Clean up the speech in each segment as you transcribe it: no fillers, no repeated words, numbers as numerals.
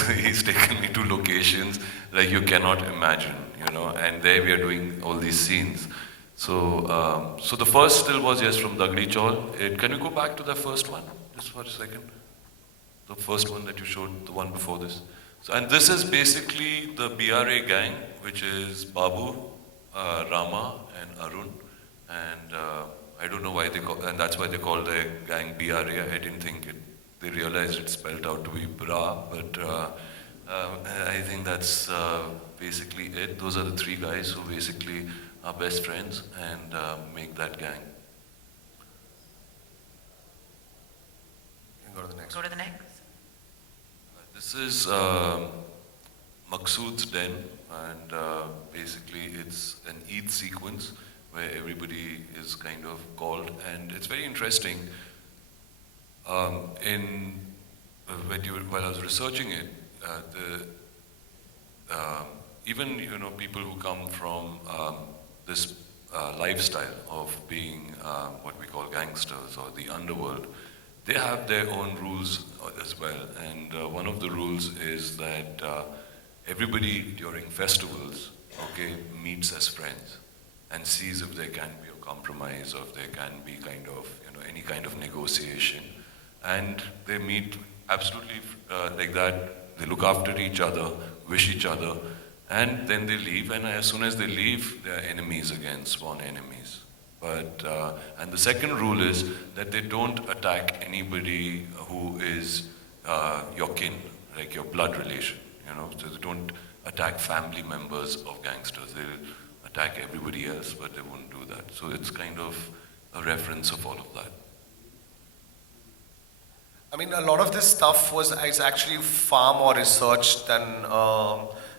he's taken me to locations like you cannot imagine, and there we are doing all these scenes. So the first still was, yes, from Dagdi Chaul. Can you go back to the first one, just for a second? The first one that you showed, the one before this. So, and this is basically the BRA gang, which is Babu, Rama, and Arun. And I don't know why and that's why they call their gang BRA. I didn't think they realized it's spelled out to be Bra, but I think that's basically it. Those are the three guys who basically are best friends and make that gang. Go to the next. Go to the next. This is Maqsood's den, and basically it's an Eid sequence where everybody is kind of called, and it's very interesting. While I was researching it, even people who come from this lifestyle of being what we call gangsters or the underworld, they have their own rules as well. And one of the rules is that everybody during festivals, meets as friends and sees if there can be a compromise, or if there can be kind of, any kind of negotiation. And they meet absolutely like that. They look after each other, wish each other, and then they leave. And as soon as they leave, they're enemies again, sworn enemies. But and the second rule is that they don't attack anybody who is your kin, like your blood relation. So they don't attack family members of gangsters. They'll attack everybody else, but they won't do that. So it's kind of a reference of all of that. I mean, a lot of this stuff is actually far more researched than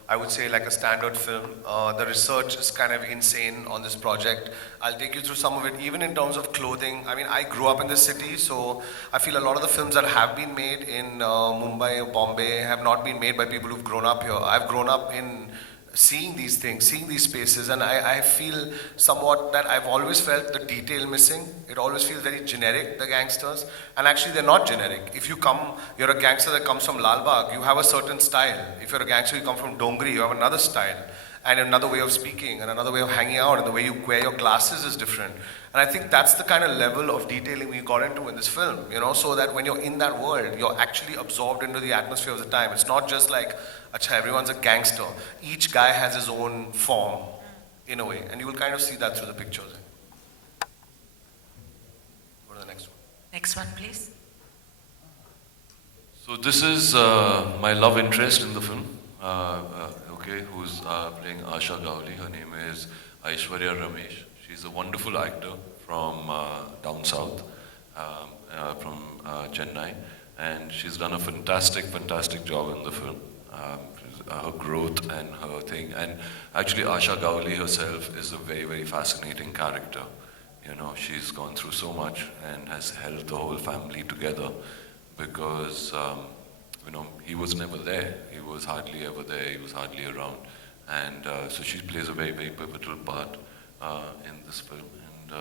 I would say like a standard film. The research is kind of insane on this project. I'll take you through some of it, even in terms of clothing. I mean, I grew up in this city, so I feel a lot of the films that have been made in Mumbai or Bombay have not been made by people who've grown up here. I've grown up in seeing these things, seeing these spaces, and I feel somewhat that I've always felt the detail missing. It always feels very generic, the gangsters, and actually they're not generic. If you're a gangster that comes from Lal Bagh, you have a certain style. If you're a gangster, you come from Dongri, you have another style, and another way of speaking, and another way of hanging out, and the way you wear your glasses is different. And I think that's the kind of level of detailing we got into in this film, so that when you're in that world, you're actually absorbed into the atmosphere of the time. It's not just like, acha, everyone's a gangster. Each guy has his own form, in a way, and you will kind of see that through the pictures. Go to the next one. Next one, please. So this is my love interest in the film, who's playing Asha Gawli. Her name is Aishwarya Ramesh. She's a wonderful actor from down south, from Chennai, and she's done a fantastic job in the film. Her growth and her thing, and actually Asha Gawli herself is a very, very fascinating character. She's gone through so much and has held the whole family together because he was never there. He was hardly ever there. He was hardly around, and so she plays a very, very pivotal part in this film. And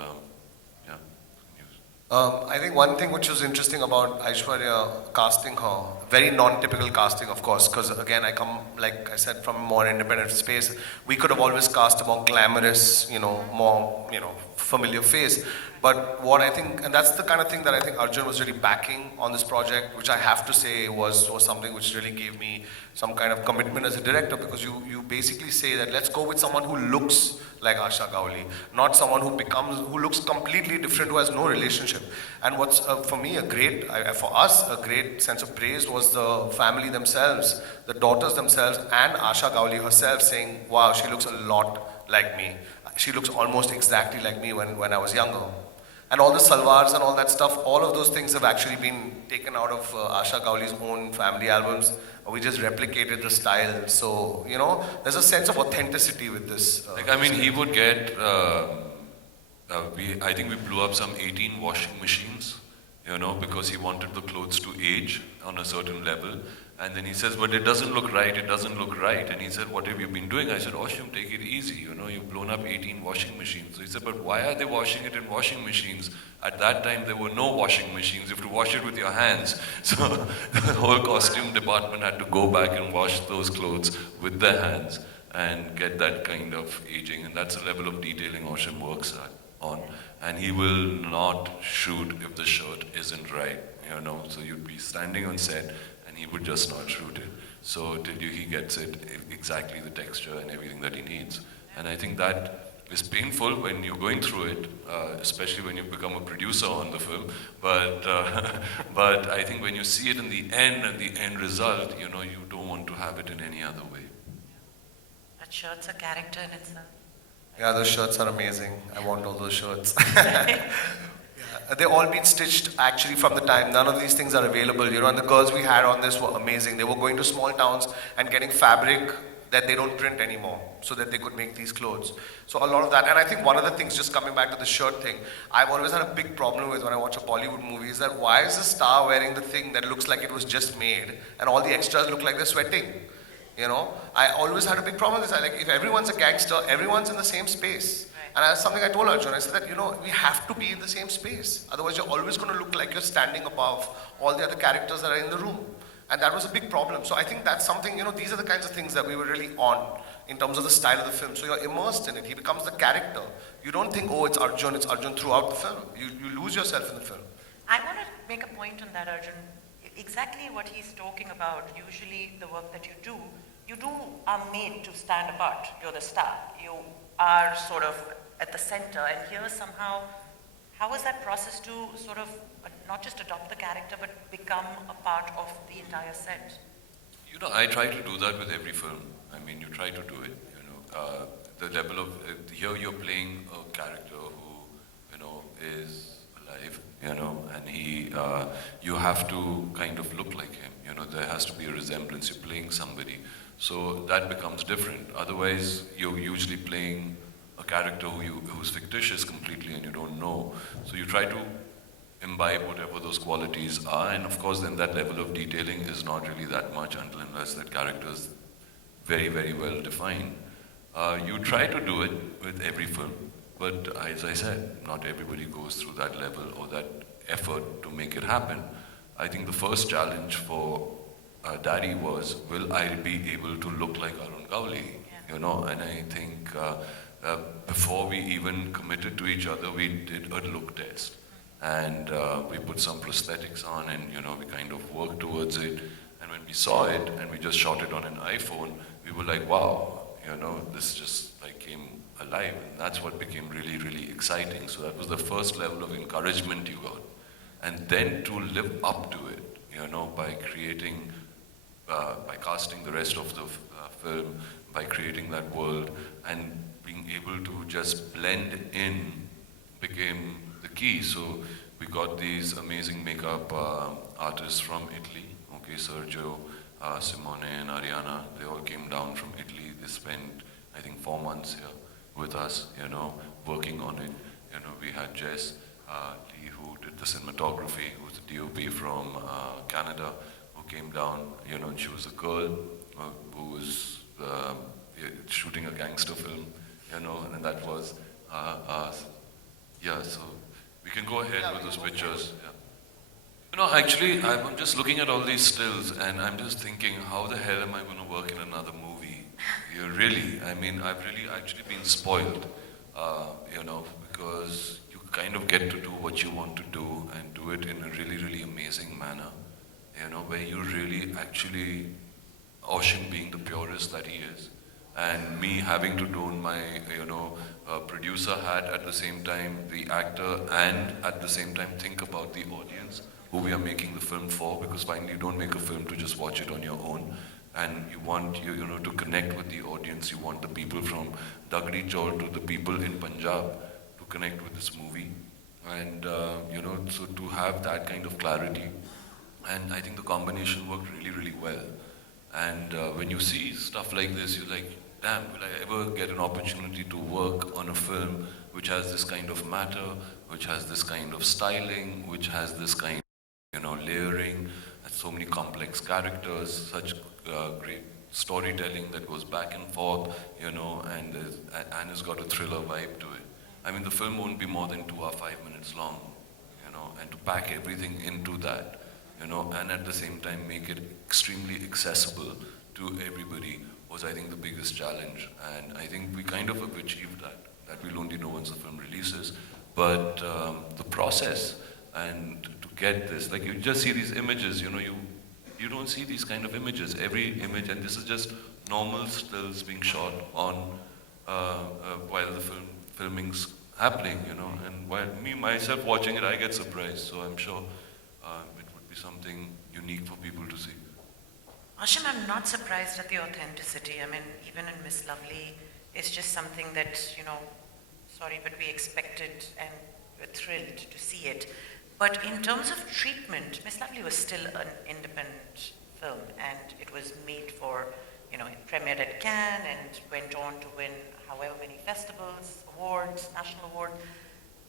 I think one thing which was interesting about Aishwarya casting her, very non-typical casting, of course, because again, I come, like I said, from a more independent space. We could have always cast a more glamorous, more, familiar face. But what I think, and that's the kind of thing that I think Arjun was really backing on this project, which I have to say was something which really gave me some kind of commitment as a director, because you basically say that let's go with someone who looks like Asha Gawli, not someone who looks completely different, who has no relationship. And what's for me for us a great sense of praise was the family themselves, the daughters themselves, and Asha Gawli herself saying, wow, she looks a lot like me. She looks almost exactly like me when I was younger. And all the salwars and all that stuff, all of those things have actually been taken out of Asha Gawli's own family albums. We just replicated the style. So, there's a sense of authenticity with this. he would get, I think we blew up some 18 washing machines because he wanted the clothes to age on a certain level. And then he says, but it doesn't look right, it doesn't look right. And he said, what have you been doing? I said, Oshim, take it easy, you've blown up 18 washing machines. So he said, but why are they washing it in washing machines? At that time, there were no washing machines. You have to wash it with your hands. So the whole costume department had to go back and wash those clothes with their hands and get that kind of aging. And that's the level of detailing Oshim works on. And he will not shoot if the shirt isn't right, So you'd be standing on set and he would just not shoot it. So till he gets it exactly the texture and everything that he needs. And I think that is painful when you're going through it, especially when you become a producer on the film. But but I think when you see it in the end and the end result, you don't want to have it in any other way. That shirt's a character in itself. Yeah, those shirts are amazing. I want all those shirts. They all been stitched actually from the time. None of these things are available, and the girls we had on this were amazing. They were going to small towns and getting fabric that they don't print anymore so that they could make these clothes. So a lot of that. And I think one of the things, just coming back to the shirt thing, I've always had a big problem with when I watch a Bollywood movie is that why is the star wearing the thing that looks like it was just made and all the extras look like they're sweating? I always had a big problem with this. If everyone's a gangster, everyone's in the same space. And that's something I told Arjun. I said that, we have to be in the same space. Otherwise, you're always going to look like you're standing above all the other characters that are in the room. And that was a big problem. So I think that's something, these are the kinds of things that we were really on in terms of the style of the film. So you're immersed in it. He becomes the character. You don't think, oh, it's Arjun throughout the film. You lose yourself in the film. I want to make a point on that, Arjun. Exactly what he's talking about. Usually the work that you are made to stand apart. You're the star. You are sort of at the center. And here somehow, how was that process to sort of not just adopt the character, but become a part of the entire set? I try to do that with every film. I mean, you try to do it, the level of, here you're playing a character who, is alive, and you have to kind of look like him, there has to be a resemblance, you're playing somebody. So that becomes different. Otherwise, you're usually playing a character who's fictitious completely and you don't know. So you try to imbibe whatever those qualities are, and of course then that level of detailing is not really that much until unless that character is very, very well defined. You try to do it with every film, but as I said, not everybody goes through that level or that effort to make it happen. I think the first challenge for Daddy was, will I be able to look like Arun Gowli? And I think before we even committed to each other, we did a look test. And we put some prosthetics on and, we kind of worked towards it. And when we saw it and we just shot it on an iPhone, we were like, wow, this just came alive. And that's what became really, really exciting. So that was the first level of encouragement you got. And then to live up to it, by creating, by casting the rest of the film, by creating that world and being able to just blend in became the key. So we got these amazing makeup artists from Italy, Sergio, Simone and Ariana. They all came down from Italy. They spent, I think, 4 months here with us, working on it. We had Jess Lee, who did the cinematography, who's the DOP from Canada, who came down, and she was a girl who was shooting a gangster film, and that was, so we can go ahead with those pictures. Yeah. Actually, I'm just looking at all these stills and I'm just thinking, how the hell am I going to work in another movie? Really, I mean, I've really actually been spoiled, because you kind of get to do what you want to do and do it in a really, really amazing manner, where you really actually, Ocean being the purist that he is, and me having to don my, producer hat at the same time, the actor, and at the same time think about the audience who we are making the film for, because finally you don't make a film to just watch it on your own, and you want to connect with the audience. You want the people from Dagdi Chaul to the people in Punjab to connect with this movie, and so to have that kind of clarity, and I think the combination worked really, really well. And when you see stuff like this, you're like, damn, will I ever get an opportunity to work on a film which has this kind of matter, which has this kind of styling, which has this kind layering, and so many complex characters, such great storytelling that goes back and forth, and it's got a thriller vibe to it. I mean, the film won't be more than 2 or 5 minutes long, and to pack everything into that, and at the same time make it extremely accessible to everybody was, I think, the biggest challenge. And I think we kind of have achieved that. That we'll only know once the film releases. But the process and to get this, like you just see these images, you don't see these kind of images. Every image, and this is just normal stills being shot on while the filming's happening, and while me myself watching it, I get surprised. So I'm sure it would be something unique for people to see. Ashim, I'm not surprised at the authenticity. I mean, even in Miss Lovely, it's just something that, sorry, but we expected and we're thrilled to see it. But in terms of treatment, Miss Lovely was still an independent film, and it was made for, it premiered at Cannes and went on to win however many festivals, awards, national award.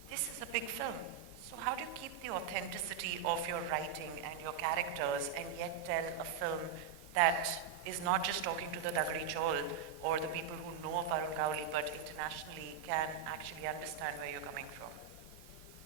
This is a big film. So how do you keep the authenticity of your writing and your characters and yet tell a film that is not just talking to the Dagdi Chol or the people who know of Arun Gowli, but internationally can actually understand where you're coming from?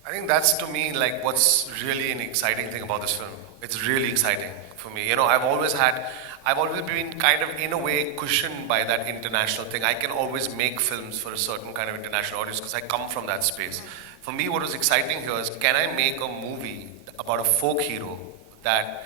I think that's, to me, like what's really an exciting thing about this film. It's really exciting for me. I've always been kind of, in a way, cushioned by that international thing. I can always make films for a certain kind of international audience because I come from that space. For me, what was exciting here is, can I make a movie about a folk hero that,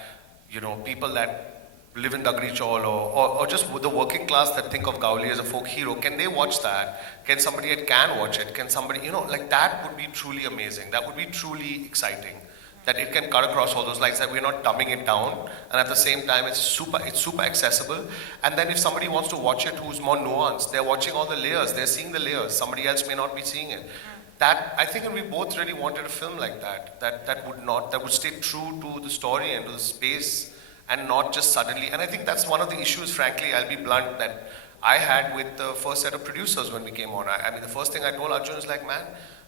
people that live in Dagdi Chawl or just the working class that think of Gowli as a folk hero, can they watch that? Can somebody at Cannes watch it? Can somebody, like that would be truly amazing. That would be truly exciting. That it can cut across all those lines, that we're not dumbing it down, and at the same time it's super accessible. And then if somebody wants to watch it who's more nuanced, they're watching all the layers, they're seeing the layers, somebody else may not be seeing it. That, I think, and we both really wanted a film like that would stay true to the story and to the space, and not just suddenly. And I think that's one of the issues, frankly, I'll be blunt, that I had with the first set of producers when we came on. I mean, the first thing I told Arjun is like, man,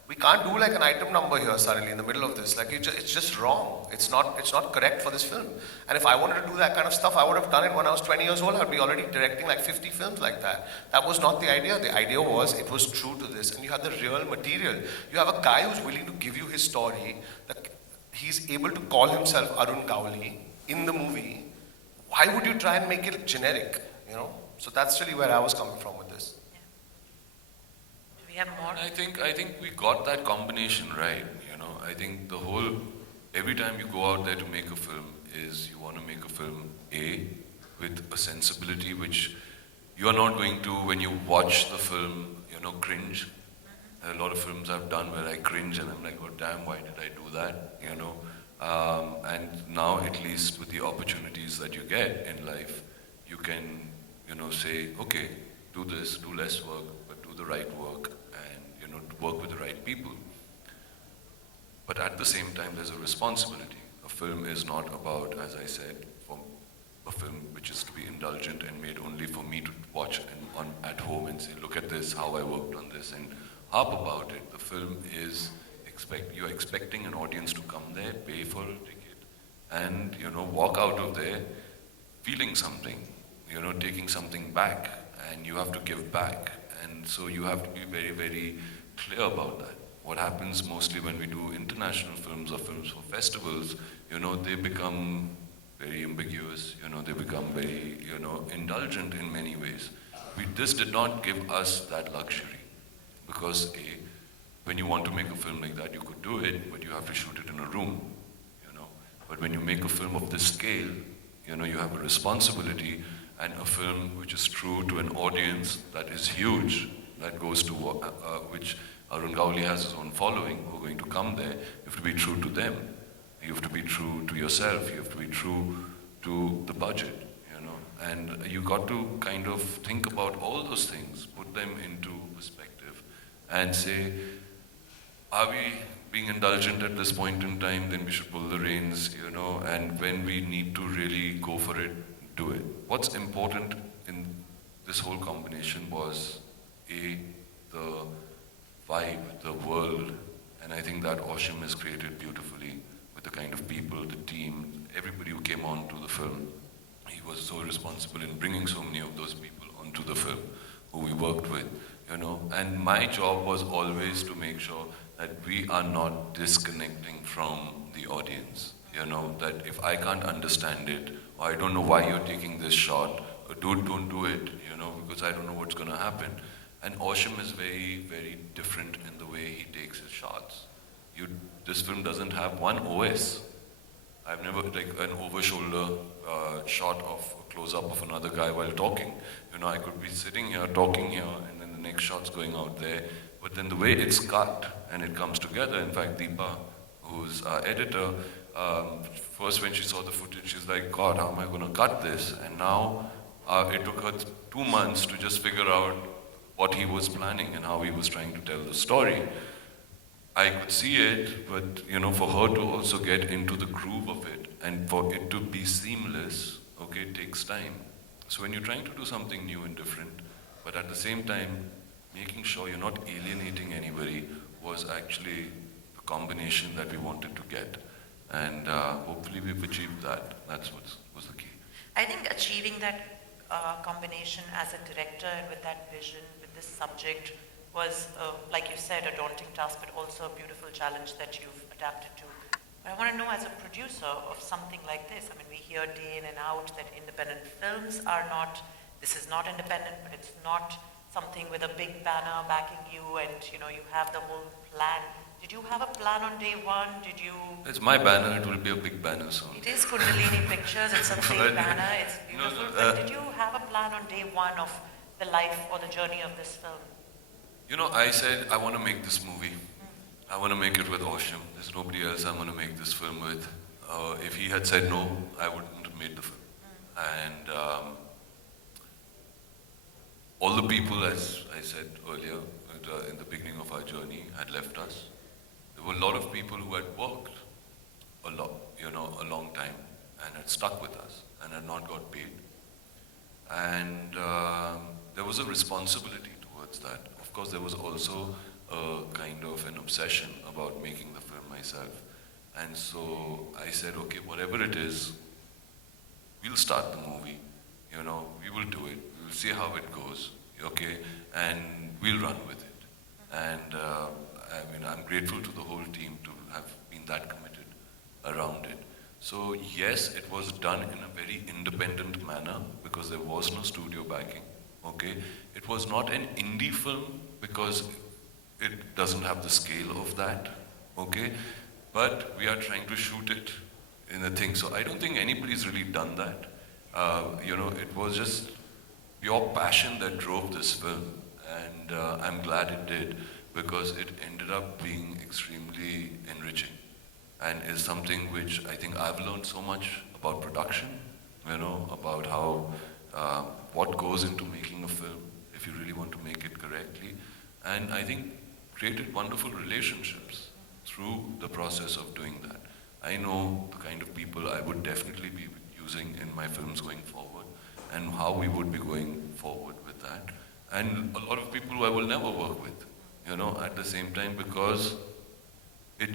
we can't do like an item number here suddenly in the middle of this. Like, it's just wrong. It's not correct for this film. And if I wanted to do that kind of stuff, I would have done it when I was 20 years old. I'd be already directing like 50 films like that. That was not the idea. The idea was it was true to this, and you have the real material. You have a guy who's willing to give you his story, that he's able to call himself Arun Gowli in the movie. Why would you try and make it generic? So that's really where I was coming from with this. Do we have more? I think we got that combination right. I think every time you go out there to make a film, is you want to make a film with a sensibility which you are not going to, when you watch the film, cringe. A lot of films I've done where I cringe and I'm like, oh damn, why did I do that? And now, at least with the opportunities that you get in life, you can, say, okay, do this, do less work, but do the right work, and, work with the right people. But at the same time, there's a responsibility. A film is not about, as I said, for a film which is to be indulgent and made only for me to watch at home and say, look at this, how I worked on this, and harp about it. The film is, you're expecting an audience to come there, pay for a ticket, and, walk out of there feeling something, taking something back, and you have to give back. And so you have to be very, very clear about that. What happens mostly when we do international films or films for festivals, they become very ambiguous, they become very, indulgent in many ways. This did not give us that luxury, because when you want to make a film like that, you could do it, but you have to shoot it in a room, But when you make a film of this scale, you have a responsibility, and a film which is true to an audience that is huge, that goes to which Arun Gowli has his own following who are going to come there. You have to be true to them. You have to be true to yourself. You have to be true to the budget, And you got to kind of think about all those things, put them into perspective, and say, are we being indulgent at this point in time? Then we should pull the reins, And when we need to really go for it, do it. What's important in this whole combination was the vibe, the world, and I think that Osham is created beautifully with the kind of people, the team, everybody who came on to the film. He was so responsible in bringing so many of those people onto the film who we worked with, you know. And my job was always to make sure that we are not disconnecting from the audience, you know, that if I can't understand it, or I don't know why you're taking this shot, or don't do it, you know, because I don't know what's going to happen. And Osham is very, very different in the way he takes his shots. This film doesn't have one OS. I've never, like, an over-shoulder shot of a close-up of another guy while talking. You know, I could be sitting here, talking here, and then the next shot's going out there. But then the way it's cut and it comes together, in fact, Deepa, who's our editor, first when she saw the footage, she's like, God, how am I going to cut this? And now it took her 2 months to just figure out what he was planning and how he was trying to tell the story. I could see it, but you know, for her to also get into the groove of it and for it to be seamless, okay, it takes time. So when you're trying to do something new and different, but at the same time, making sure you're not alienating anybody was actually the combination that we wanted to get. And hopefully we've achieved that. That's what was the key. I think achieving that combination as a director and with that vision, with this subject, was, like you said, a daunting task, but also a beautiful challenge that you've adapted to. But I want to know, as a producer of something like this, I mean, we hear day in and out that independent films are not, this is not independent, but it's not something with a big banner backing you and, you know, you have the whole plan. Did you have a plan on day one? Did you? It's my banner, it will be a big banner soon. It is Kundalini Pictures, it's a big banner, it's beautiful. But did you have a plan on day one of the life or the journey of this film? You know, I said, I want to make this movie. I want to make it with Osham. There's nobody else I'm going to make this film with. If he had said no, I wouldn't have made the film. And all the people, as I said earlier, in the beginning of our journey, had left us. There were a lot of people who had worked a lot, you know, a long time and had stuck with us and had not got paid. And there was a responsibility towards that. Of course, there was also a kind of an obsession about making the film myself. And so I said, okay, whatever it is, we'll start the movie, you know, we will do it. We'll see how it goes, okay, and we'll run with it. And I mean, I'm grateful to the whole team to have been that committed around it. So yes, it was done in a very independent manner because there was no studio backing, okay. It was not an indie film because it doesn't have the scale of that, okay. But we are trying to shoot it in a thing. So I don't think anybody's really done that. You know, it was just pure passion that drove this film. And I'm glad it did because it ended up being extremely enriching and is something which I think I've learned so much about production, you know, about how, what goes into making a film if you really want to make it correctly. And I think created wonderful relationships through the process of doing that. I know the kind of people I would definitely be using in my films going forward and how we would be going forward with that. And a lot of people who I will never work with, you know, at the same time because they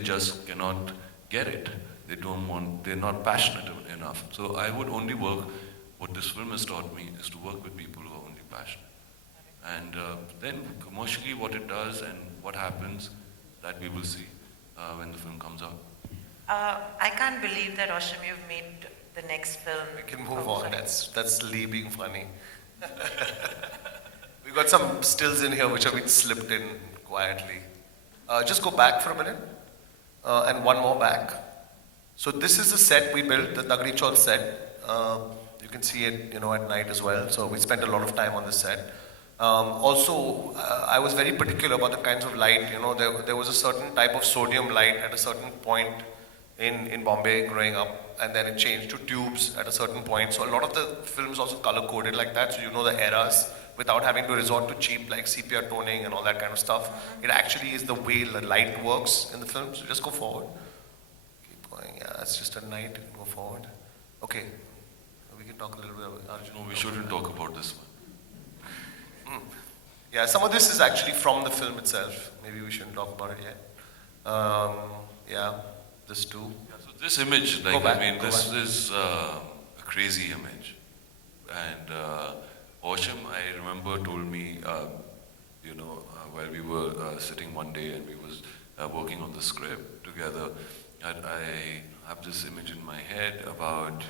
just cannot get it. They're not passionate enough. So I would only work, what this film has taught me is to work with people who are only passionate. And then commercially what it does and what happens, that we will see when the film comes out. I can't believe that, Osham, you've made the next film. We can move on. That's Lee being funny. We've got some stills in here which have been slipped in quietly. Just go back for a minute and one more back. So this is the set we built, the Nagari Chaul set. You can see it, you know, at night as well. So we spent a lot of time on the set. Also, I was very particular about the kinds of light. You know, there was a certain type of sodium light at a certain point in Bombay growing up, and then it changed to tubes at a certain point. So a lot of the films also color coded like that, so you know the eras without having to resort to cheap like sepia toning and all that kind of stuff. It actually is the way the light works in the film. So just go forward. Keep going. Yeah, it's just a night. You can go forward. Okay. We can talk a little bit about Arjun. No, we shouldn't talk about this one. Yeah, some of this is actually from the film itself. Maybe we shouldn't talk about it yet. Yeah, this too. Yeah, so this image, Go like, back, I mean, go this back. is a crazy image. And Osham, I remember, told me, while we were sitting one day and we was working on the script together, that I have this image in my head about,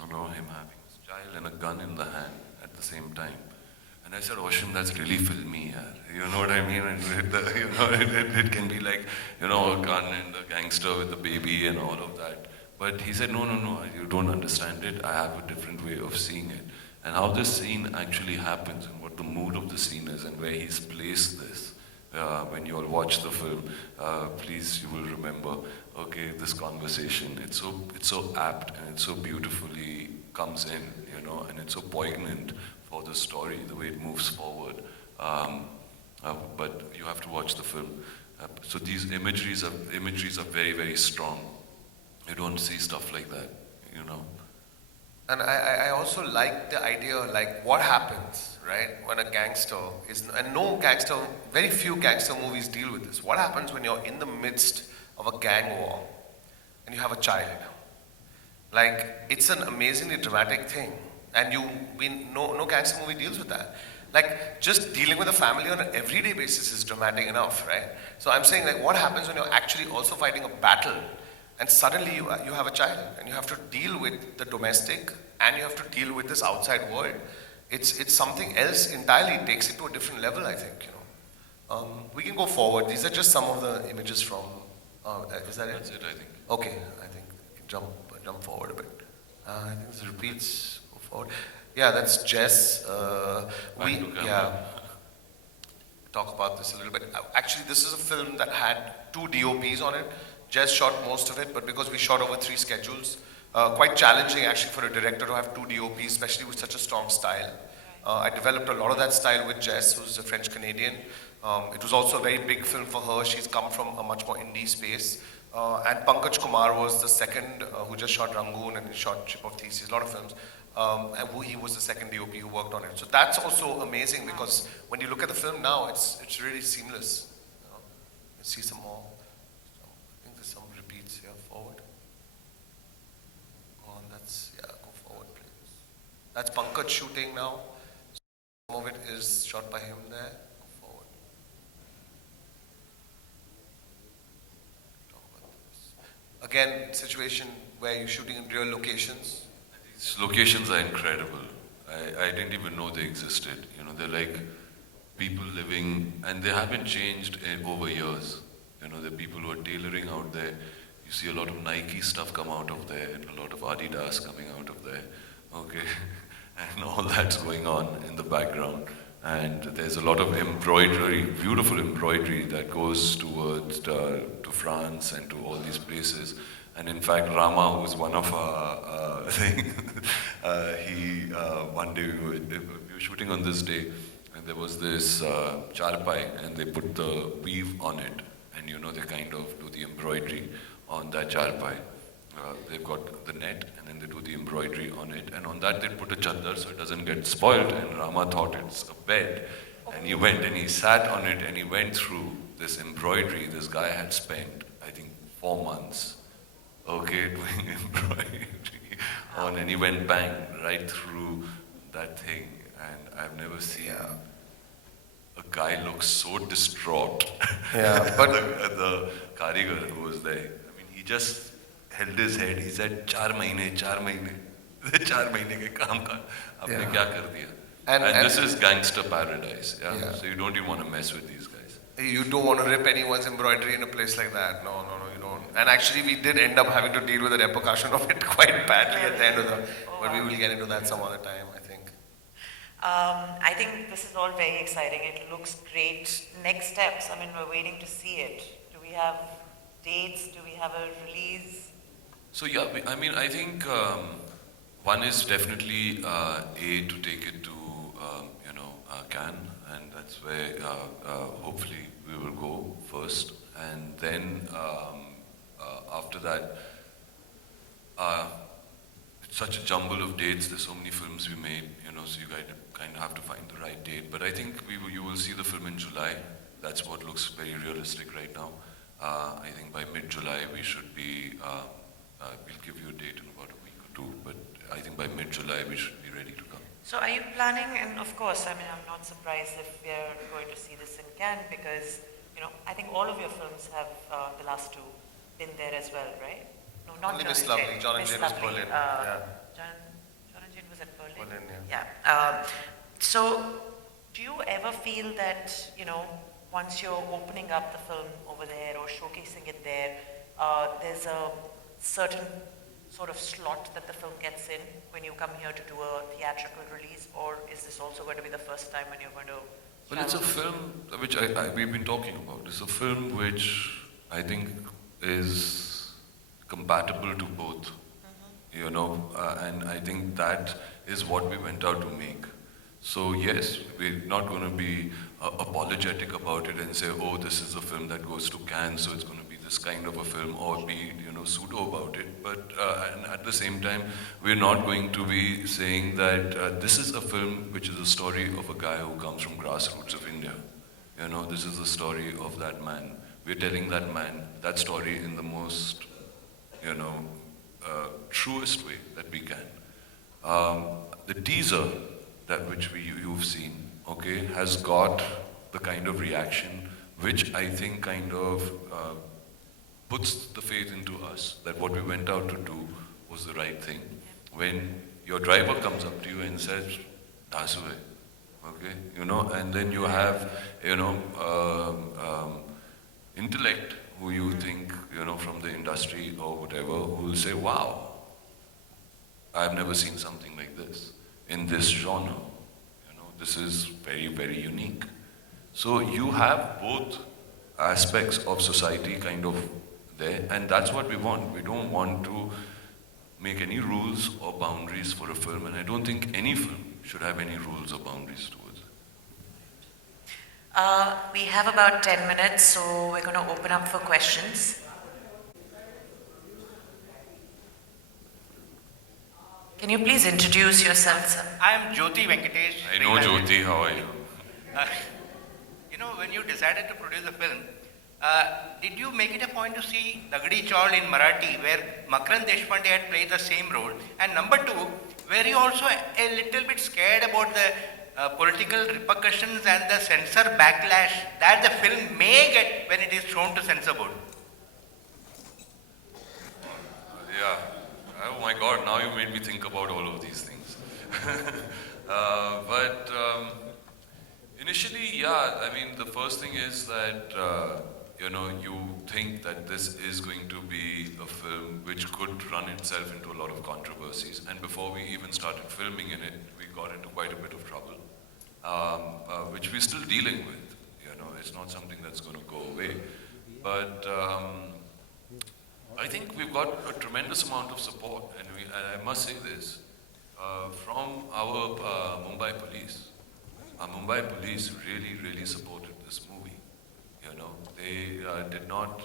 him having his child and a gun in the hand at the same time. And I said, Osham, that's really filmy, yaar. You know what I mean? And it can be like, a gun and the gangster with the baby and all of that. But he said, no, you don't understand it. I have a different way of seeing it. And how this scene actually happens and what the mood of the scene is and where he's placed this. When you all watch the film, please, you will remember, okay, this conversation, it's so apt and it so beautifully comes in, and it's so poignant for the story, the way it moves forward. But you have to watch the film. So these imageries are very, very strong. You don't see stuff like that. And I also like the idea, like what happens, right, when a gangster is, and very few gangster movies deal with this. What happens when you're in the midst of a gang war and you have a child? Like, it's an amazingly dramatic thing. And no gangster movie deals with that. Like, just dealing with a family on an everyday basis is dramatic enough, right? So I'm saying, like, what happens when you're actually also fighting a battle and suddenly you have a child and you have to deal with the domestic and you have to deal with this outside world. It's something else entirely. It takes it to a different level, I think, We can go forward. These are just some of the images from, is that it? That's it, I think. Okay, I think we can jump forward a bit. I think this repeats. Go forward. Yeah, that's Jess. Back to camera. Talk about this a little bit. Actually, this is a film that had 2 DOPs on it. Jess shot most of it, but because we shot over 3 schedules, quite challenging actually for a director to have 2 DOPs, especially with such a strong style. I developed a lot of that style with Jess, who's a French Canadian. It was also a very big film for her. She's come from a much more indie space. And Pankaj Kumar was the second, who just shot Rangoon and he shot Ship of Theseus, a lot of films. He was the second DOP who worked on it. So that's also amazing because when you look at the film now, it's really seamless. You see some more. I think there's some repeats here. Forward. Go on. Go forward, please. That's Pankaj shooting now. Some of it is shot by him there. Go forward. Talk about this. Again, situation where you're shooting in real locations. These locations are incredible. I didn't even know they existed. They're like people living, and they haven't changed over years. There are people who are tailoring out there. You see a lot of Nike stuff come out of there, and a lot of Adidas coming out of there. Okay, and all that's going on in the background. And there's a lot of embroidery, beautiful embroidery that goes towards to France and to all these places. And in fact, Rama, who's one of our thing, one day we were shooting on this day, and there was this charpai, and they put the weave on it, and they kind of do the embroidery on that charpai. They've got the net, and then they do the embroidery on it, and on that they put a chadar so it doesn't get spoiled. And Rama thought it's a bed, and he went and he sat on it, and he went through this embroidery. This guy had spent, I think, 4 months. Okay, doing embroidery on, and he went bang right through that thing, and I've never seen a guy look so distraught. Yeah, but the karigar who was there, I mean, he just held his head. He said, 4 mahine, 4 mahine, 4 mahine ke kaam ka, aapne kya kar diya? And this is gangster paradise. Yeah? So you don't even want to mess with these guys. You don't want to rip anyone's embroidery in a place like that. No, you don't. And actually, we did end up having to deal with the repercussion of it quite badly at the end of the. But we will get into that some other time, I think. I think this is all very exciting. It looks great. Next steps, I mean, we're waiting to see it. Do we have dates? Do we have a release? So yeah, I think one is definitely to take it to Cannes, and that's where hopefully we will go first, and then after that, such a jumble of dates. There's so many films we made, so you guys kind of have to find the right date. But I think you will see the film in July. That's what looks very realistic right now. I think by mid-July we should be, we'll give you a date in about a week or two, but I think by mid-July we should be ready to come. So are you planning, and of course, I mean, I'm not surprised if we're going to see this in Cannes because, I think all of your films have, the last two, been there as well, right? No, not Only John Miss and Lovely. Jane. John and Miss Jane was Lovely. Berlin. Yeah. John and Jane was at Berlin? Berlin, Yeah. So do you ever feel that, once you're opening up the film over there or showcasing it there, there's a certain sort of slot that the film gets in when you come here to do a theatrical release, or is this also going to be the first time when you're going to Well, it's a travel? film which we've been talking about. It's a film which I think is compatible to both, and I think that is what we went out to make. So yes, we're not going to be apologetic about it and say, oh, this is a film that goes to Cannes, so it's going to be this kind of a film, or be pseudo about it. But and at the same time, we're not going to be saying that this is a film which is a story of a guy who comes from grassroots of India. This is the story of that man. We're telling that story in the most truest way that we can. The teaser that which you've seen, okay, has got the kind of reaction which I think kind of puts the faith into us that what we went out to do was the right thing. When your driver comes up to you and says, "Dasue," okay, and then you have, intellect who you think, from the industry or whatever, who will say, "Wow, I've never seen something like this in this genre. This is very, very unique." So you have both aspects of society kind of there, and that's what we want. We don't want to make any rules or boundaries for a film, and I don't think any film should have any rules or boundaries towards it. We have about 10 minutes, so we're going to open up for questions. Can you please introduce yourself, sir? I am Jyoti Venkatesh. I know, Jyoti, how are you? When you decided to produce a film, did you make it a point to see Dagdi Chaul in Marathi, where Makarand Deshpande had played the same role? And number two, were you also a little bit scared about the political repercussions and the censor backlash that the film may get when it is shown to censor board? Yeah. Oh my God, now you made me think about all of these things. But initially, yeah, I mean, the first thing is that, you think that this is going to be a film which could run itself into a lot of controversies. And before we even started filming in it, we got into quite a bit of trouble, which we're still dealing with. It's not something that's going to go away. But I think we've got a tremendous amount of support, and I must say this, from our Mumbai police. Our Mumbai police really, really supported this movie. They did not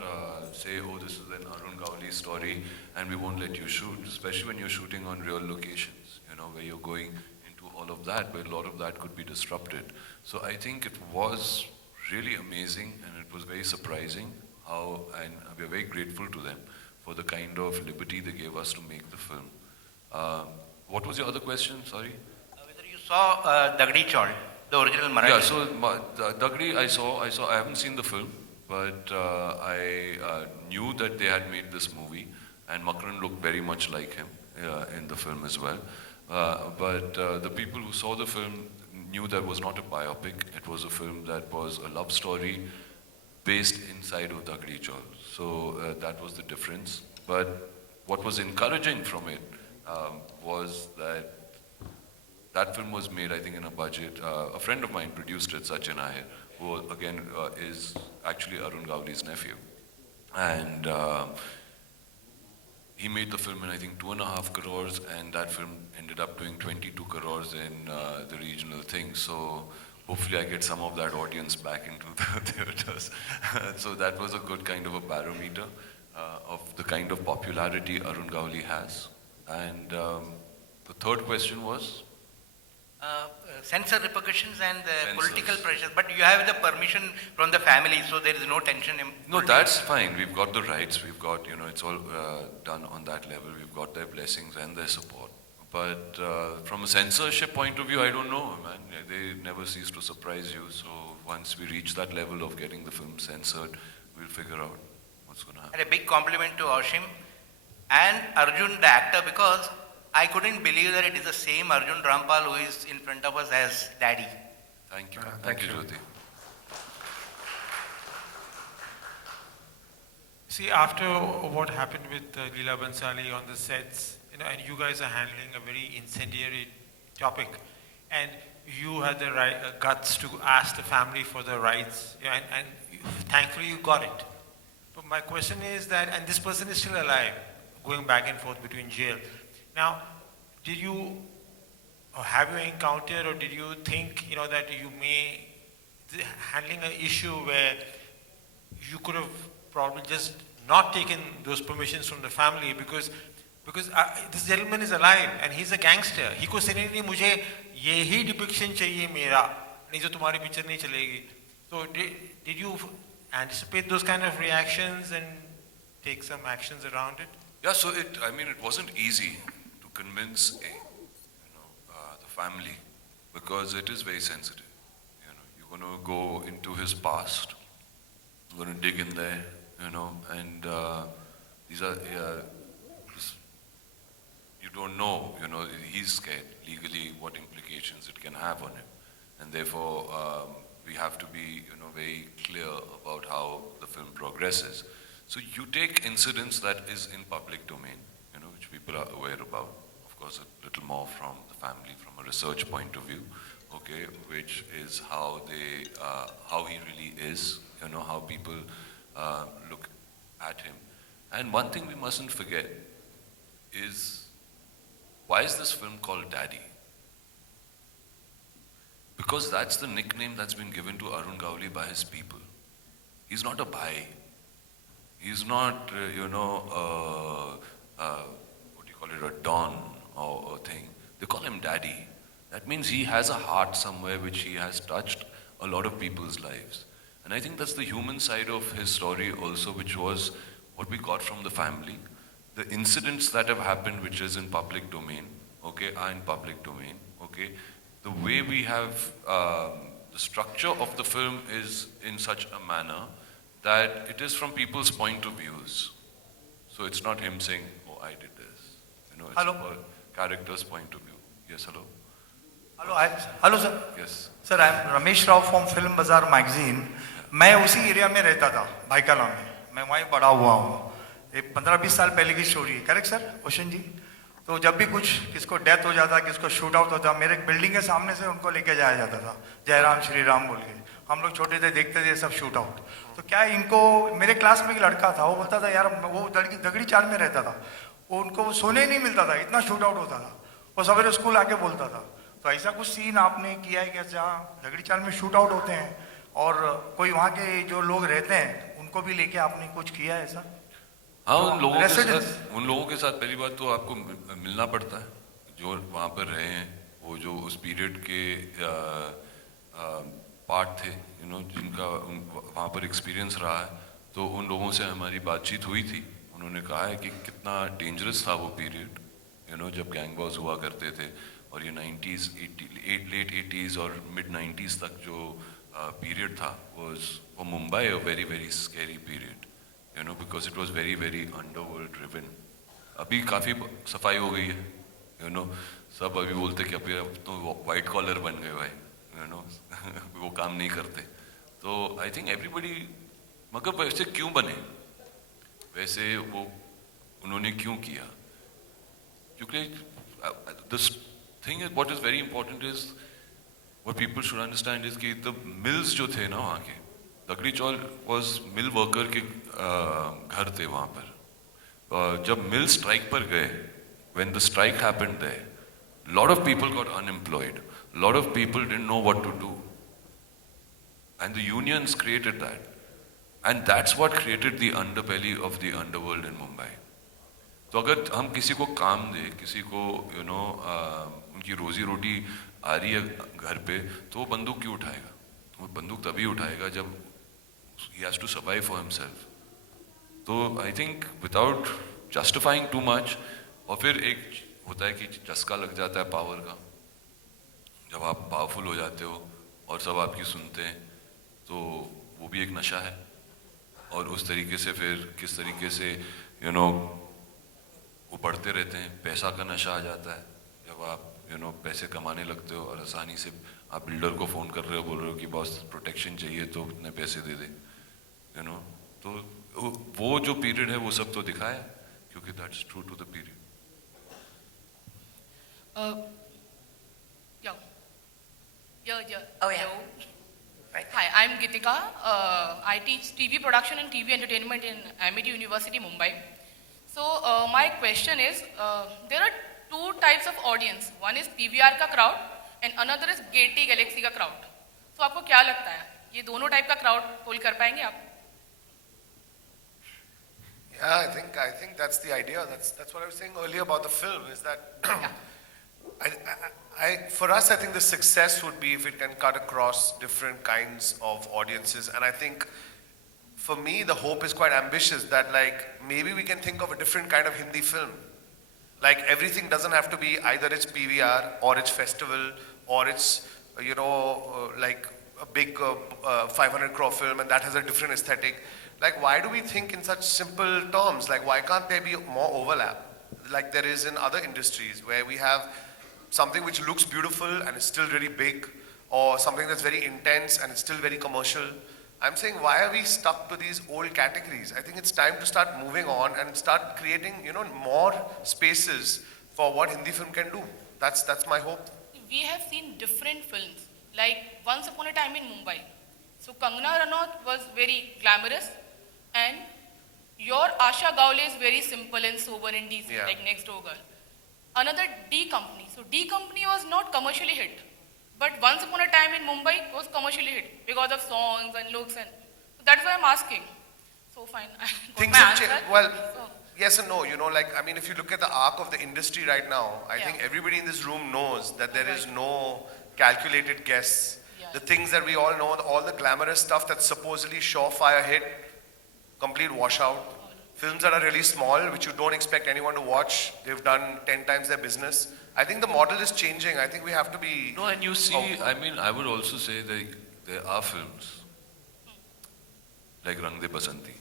say, oh, this is an Arun Gowli story and we won't let you shoot, especially when you're shooting on real locations, where you're going into all of that, where a lot of that could be disrupted. So I think it was really amazing, and it was very surprising and we're very grateful to them for the kind of liberty they gave us to make the film. What was your other question? Sorry? Whether you saw Dagdi Chaul, the original Marathi. Yeah, so Dagdi I saw. I haven't seen the film, but I knew that they had made this movie, and Makarand looked very much like him in the film as well. But the people who saw the film knew that it was not a biopic. It was a film that was a love story based inside of Dagdi Chaul. So that was the difference. But what was encouraging from it was that film was made, I think, in a budget. A friend of mine produced it, Sachin Ahir, who again is actually Arun Gowli's nephew. And he made the film in, I think, 2.5 crores, and that film ended up doing 22 crores in the regional thing. So hopefully I get some of that audience back into the theaters. So that was a good kind of a barometer of the kind of popularity Arun Gowli has. And The third question was? Censor repercussions and political Censors. pressures, but you have the permission from the family, so there is no tension. No, that's fine. We've got the rights. We've got, it's all done on that level. We've got their blessings and their support. But from a censorship point of view, I don't know, man. They never cease to surprise you. So once we reach that level of getting the film censored, we'll figure out what's going to happen. And a big compliment to Oshim and Arjun, the actor, because I couldn't believe that it is the same Arjun Rampal who is in front of us as Daddy. Thank you. Thank Thank you, you. Jyoti. See, after what happened with Leela Bansali on the sets, and you guys are handling a very incendiary topic, and you had the guts to ask the family for the rights, and thankfully you got it. But my question is that, and this person is still alive, going back and forth between jail. Now, did you, or have you encountered, or did you think, that you may, handling an issue where you could have probably just not taken those permissions from the family because this gentleman is alive and he's a gangster. He could say, नहीं मुझे यही depiction चाहिए मेरा, नहीं तो तुम्हारी picture नहीं चलेगी. So did you anticipate those kind of reactions and take some actions around it? Yeah, so it wasn't easy to convince the family because it is very sensitive. You're going to go into his past, you're going to dig in there, and these are, you don't know, he's scared legally what implications it can have on him. And therefore, we have to be, very clear about how the film progresses. So you take incidents that is in public domain, which people are aware about. Of course, a little more from the family, from a research point of view, okay, which is how how he really is, how people look at him. And one thing we mustn't forget is, why is this film called Daddy? Because that's the nickname that's been given to Arun Gowli by his people. He's not a bhai. He's not, a don or a thing. They call him Daddy. That means he has a heart somewhere which he has touched a lot of people's lives. And I think that's the human side of his story also, which was what we got from the family. The incidents that have happened, which is in public domain, okay, are in public domain, okay. The way we have, the structure of the film is in such a manner that it is from people's point of views. So it's not him saying, oh, I did this. It's Hello. from a character's point of view. Yes, hello? Hello sir. Yes. Sir, I am Ramesh Rao from Film Bazaar magazine. मैं उसी area में रहता था, भाईकला में. मैं वहीं बड़ा हुआ हूँ. ये 15-20 साल पहले की स्टोरी है, करेक्ट सर, ओशन जी? तो जब भी कुछ किसको डेथ हो जाता, किसको शूट आउट होता, मेरे बिल्डिंग के सामने से उनको लेके जाया जाता था, जयराम श्री राम बोल के. हम लोग छोटे थे, देखते थे सब शूट आउट. तो क्या इनको, मेरे क्लास में एक लड़का था, वो बोलता था यार वो लड़की दगड़ी चाल में रहता था, वो उनको सोने ही नहीं मिलता था, इतना शूट आउट होता था. वो सवेरे स्कूल आके बोलता था. तो ऐसा कुछ सीन आपने किया है क्या जहाँ दगड़ी चाल में शूट आउट होते हैं और कोई वहाँ के जो लोग रहते हैं उनको भी लेके आपने कुछ किया है ऐसा? हाँ, उन लोगों के साथ पहली बात तो आपको मिलना पड़ता है जो वहाँ पर रहे हैं, वो जो उस पीरियड के पार्ट थे, जिनका वहाँ पर एक्सपीरियंस रहा है. तो उन लोगों से हमारी बातचीत हुई थी. उन्होंने कहा है कि कितना डेंजरस था वो पीरियड, जब गैंग वॉर्स हुआ करते थे. और ये 90s, लेट 80s और मिड 90s तक जो पीरियड था was for Mumbai a very very scary period, because it was very very underworld driven. अभी काफ़ी सफाई हो गई है, सब अभी बोलते कि अभी अब तो वाइट कॉलर बन गए भाई, वो काम नहीं करते. तो आई थिंक एवरीबडी, मगर वैसे क्यों बने, वैसे वो उन्होंने क्यों किया? क्योंकि this thing is, what is very important is, what people should understand is कि the mills जो थे ना वहाँ के, दगड़ी चौल was mill worker के घर थे वहाँ पर. जब mill strike पर गए, when the strike happened there, lot of people got unemployed, lot of people didn't know what to do, and the unions created that, and that's what created the underbelly of the underworld in Mumbai. तो अगर हम किसी को काम दे, किसी को उनकी रोजी रोटी आ रही है घर पे, तो वो बंदूक क्यों उठाएगा? वो बंदूक तभी उठाएगा जब he has to survive for himself. तो I think without justifying too much, और फिर एक होता है कि चस्का लग जाता है पावर का, जब आप पावरफुल हो जाते हो और सब आपकी सुनते हैं, तो वो भी एक नशा है. और उस तरीके से फिर किस तरीके से वो बढ़ते रहते हैं. पैसा का नशा आ जाता है जब आप पैसे कमाने लगते हो और आसानी से आप बिल्डर को फ़ोन कर रहे हो, बोल रहे हो कि बॉस प्रोटेक्शन चाहिए तो इतने पैसे दे दे. तो वो जो पीरियड है वो सब तो दिखाया, क्योंकि that's true to the period. Oh, yeah. Hello. Right. Hi, I'm Gitika. I teach TV production and TV entertainment in Amity University, Mumbai. So my question is, there are two types of audience. One is PVR का crowd and another is Getty Galaxy का crowd. So आपको क्या लगता है, ये दोनों type का crowd pull कर पाएंगे आप? Yeah, I think that's the idea. That's what I was saying earlier about the film, is that for us, I think the success would be if it can cut across different kinds of audiences. And I think for me, the hope is quite ambitious, that like maybe we can think of a different kind of Hindi film. Like everything doesn't have to be either it's PVR or it's festival or it's like a big 500 crore film, and that has a different aesthetic. Like, why do we think in such simple terms? Like, why can't there be more overlap like there is in other industries, where we have something which looks beautiful and is still really big, or something that's very intense and it's still very commercial? I'm saying, why are we stuck to these old categories? I think it's time to start moving on and start creating, more spaces for what Hindi film can do. That's my hope. We have seen different films, like Once Upon a Time in Mumbai. So Kangana Ranaut was very glamorous, and your Asha Gaule is very simple and sober and decent, Yeah. like Next Door Girl. Another D Company. So D Company was not commercially hit, but Once Upon a Time in Mumbai was commercially hit because of songs and looks, and so that's why I'm asking. So fine, I got Things my have answer. changed. Well, So, yes and no. If you look at the arc of the industry right now, I think everybody in this room knows that there is no calculated guess. Yeah. The things that we all know, all the glamorous stuff that's supposedly surefire hit, complete washout. Films that are really small, which you don't expect anyone to watch, they've done 10 times their business. I think the model is changing. I think we have to be... No, and you see, I would also say that there are films like Rang De Basanti,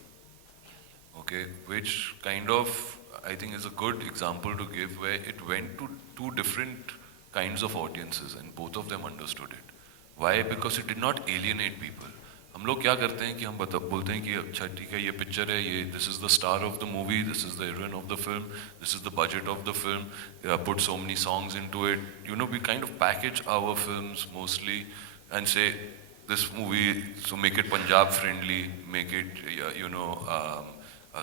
okay, which kind of, I think, is a good example to give, where it went to two different kinds of audiences and both of them understood it. Why? Because it did not alienate people. हम लोग क्या करते हैं कि हम बोलते हैं कि अच्छा ठीक है, ये पिक्चर है, ये this is the star of the movie, this is the heroine of the film, this is the budget of the film, put so many songs into it. We kind of package our films mostly and say this movie, so make it Punjab friendly, make it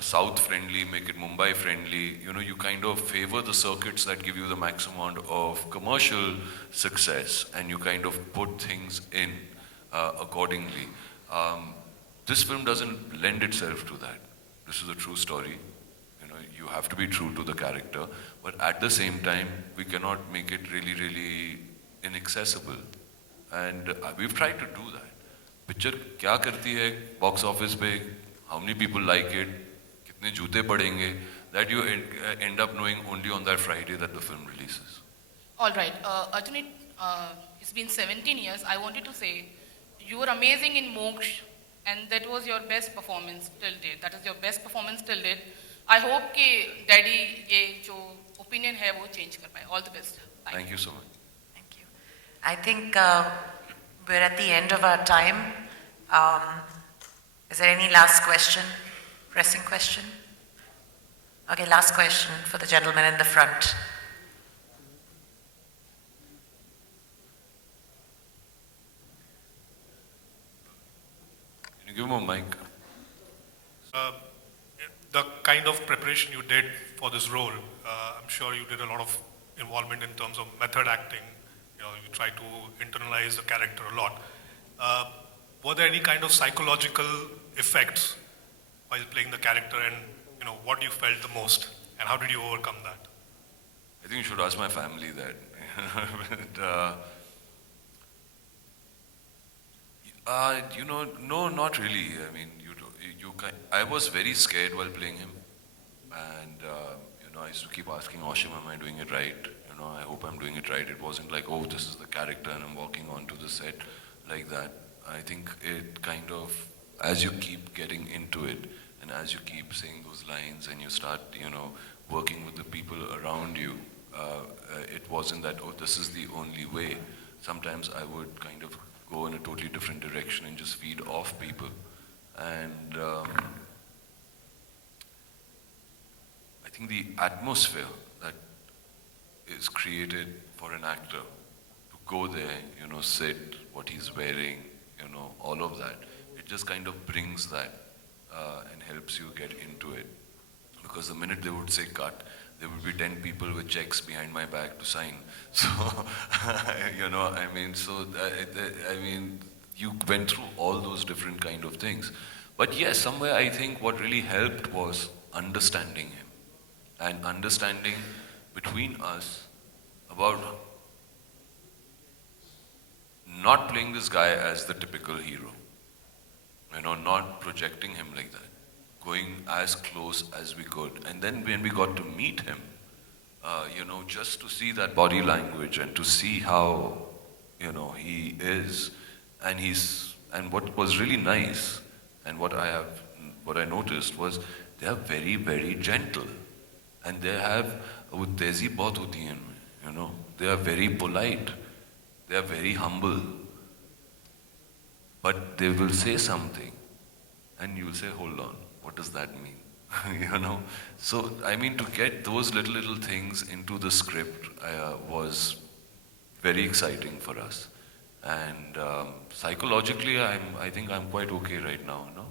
South friendly, make it Mumbai friendly. You kind of favor the circuits that give you the maximum amount of commercial success, and you kind of put things in accordingly. This film doesn't lend itself to that. This is a true story. You have to be true to the character, but at the same time, we cannot make it really, really inaccessible. And we've tried to do that. Picture क्या करती है box office पे, how many people like it, कितने जूते पड़ेंगे, that you end up knowing only on that Friday that the film releases. all right, Arjun, it's been 17 years. I wanted to say, you were amazing in Moksh, and that was your best performance till date. That is your best performance till date. I hope कि Daddy ये जो opinion है वो change कर पाए. All the best. Thank you so much. Thank you. I think we're at the end of our time. Is there any last question? Pressing question? Okay, last question for the gentleman in the front. Can you give him a mic? The kind of preparation you did for this role, I'm sure you did a lot of involvement in terms of method acting. You try to internalize the character a lot. Were there any kind of psychological effects while playing the character, and what you felt the most? And how did you overcome that? I think you should ask my family that. No, not really. I mean, I was very scared while playing him, and I used to keep asking Oshim, "Am I doing it right? I hope I'm doing it right." It wasn't like, "Oh, this is the character, and I'm walking onto the set like that." I think it kind of, as you keep getting into it, and as you keep saying those lines, and you start, working with the people around you, it wasn't that, "Oh, this is the only way." Sometimes I would kind of go in a totally different direction and just feed off people. And I think the atmosphere that is created for an actor to go there, sit, what he's wearing, all of that, it just kind of brings that and helps you get into it. Because the minute they would say cut, there would be 10 people with checks behind my back to sign. So, you went through all those different kind of things. But yes, somewhere I think what really helped was understanding him and understanding between us about not playing this guy as the typical hero, not projecting him like that, going as close as we could. And then when we got to meet him, just to see that body language and to see how, he is, and what was really nice, and what I noticed was they are very, very gentle, and they have, वो तेजी बहुत होती है इनमें, they are very polite, they are very humble, but they will say something, and you will say, hold on, what does that mean? So I mean, to get those little things into the script was very exciting for us, and psychologically I think I'm quite okay right now, no?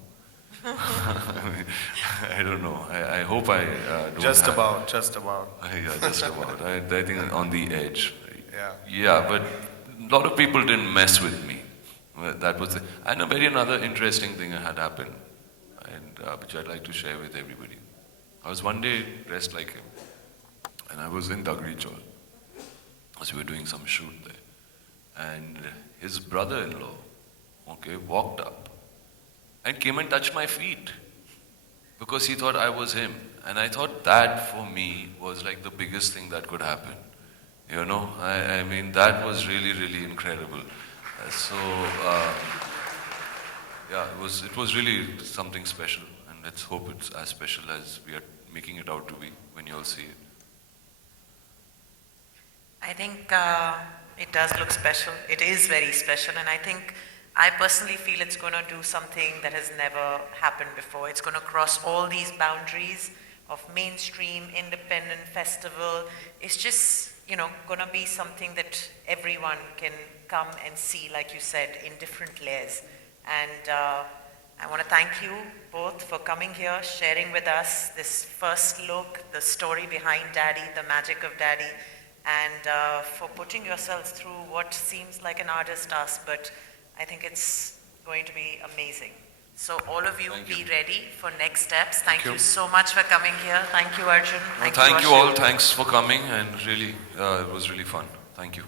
I don't know. I hope I don't Just have- about, just about. Yeah, just about. I think on the edge. Yeah. Yeah, but a lot of people didn't mess with me. Well, that was and another interesting thing had happened, and which I'd like to share with everybody. I was one day dressed like him, and I was in Dagri Chowk, because we were doing some shoot there, and his brother-in-law, walked up and came and touched my feet because he thought I was him, and I thought that for me was like the biggest thing that could happen. I mean, that was really, really incredible. Yeah, it was really something special, and let's hope it's as special as we are making it out to be when you all see it. I think it does look special. It is very special, and I personally feel it's going to do something that has never happened before. It's going to cross all these boundaries of mainstream, independent, festival. It's just, going to be something that everyone can come and see, like you said, in different layers. And I want to thank you both for coming here, sharing with us this first look, the story behind Daddy, the magic of Daddy, and for putting yourselves through what seems like an arduous task, but I think it's going to be amazing. So all of you, Thank be you. ready for next steps. Thank you you. so much for coming here. Thank you, Arjun. Thank you Ashwin. all. Thanks for coming, and really, it was really fun. Thank you.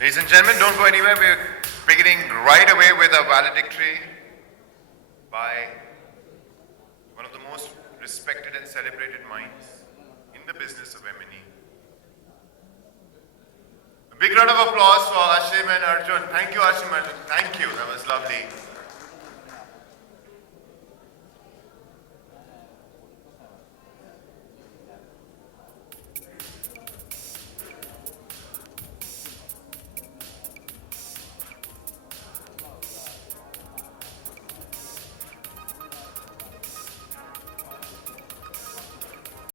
Ladies and gentlemen, don't go anywhere. We're beginning right away with a valedictory by one of the most respected and celebrated minds in the business of M&E. A big round of applause for Ashim and Arjun. Thank you, Ashim and Arjun. Thank you. That was lovely.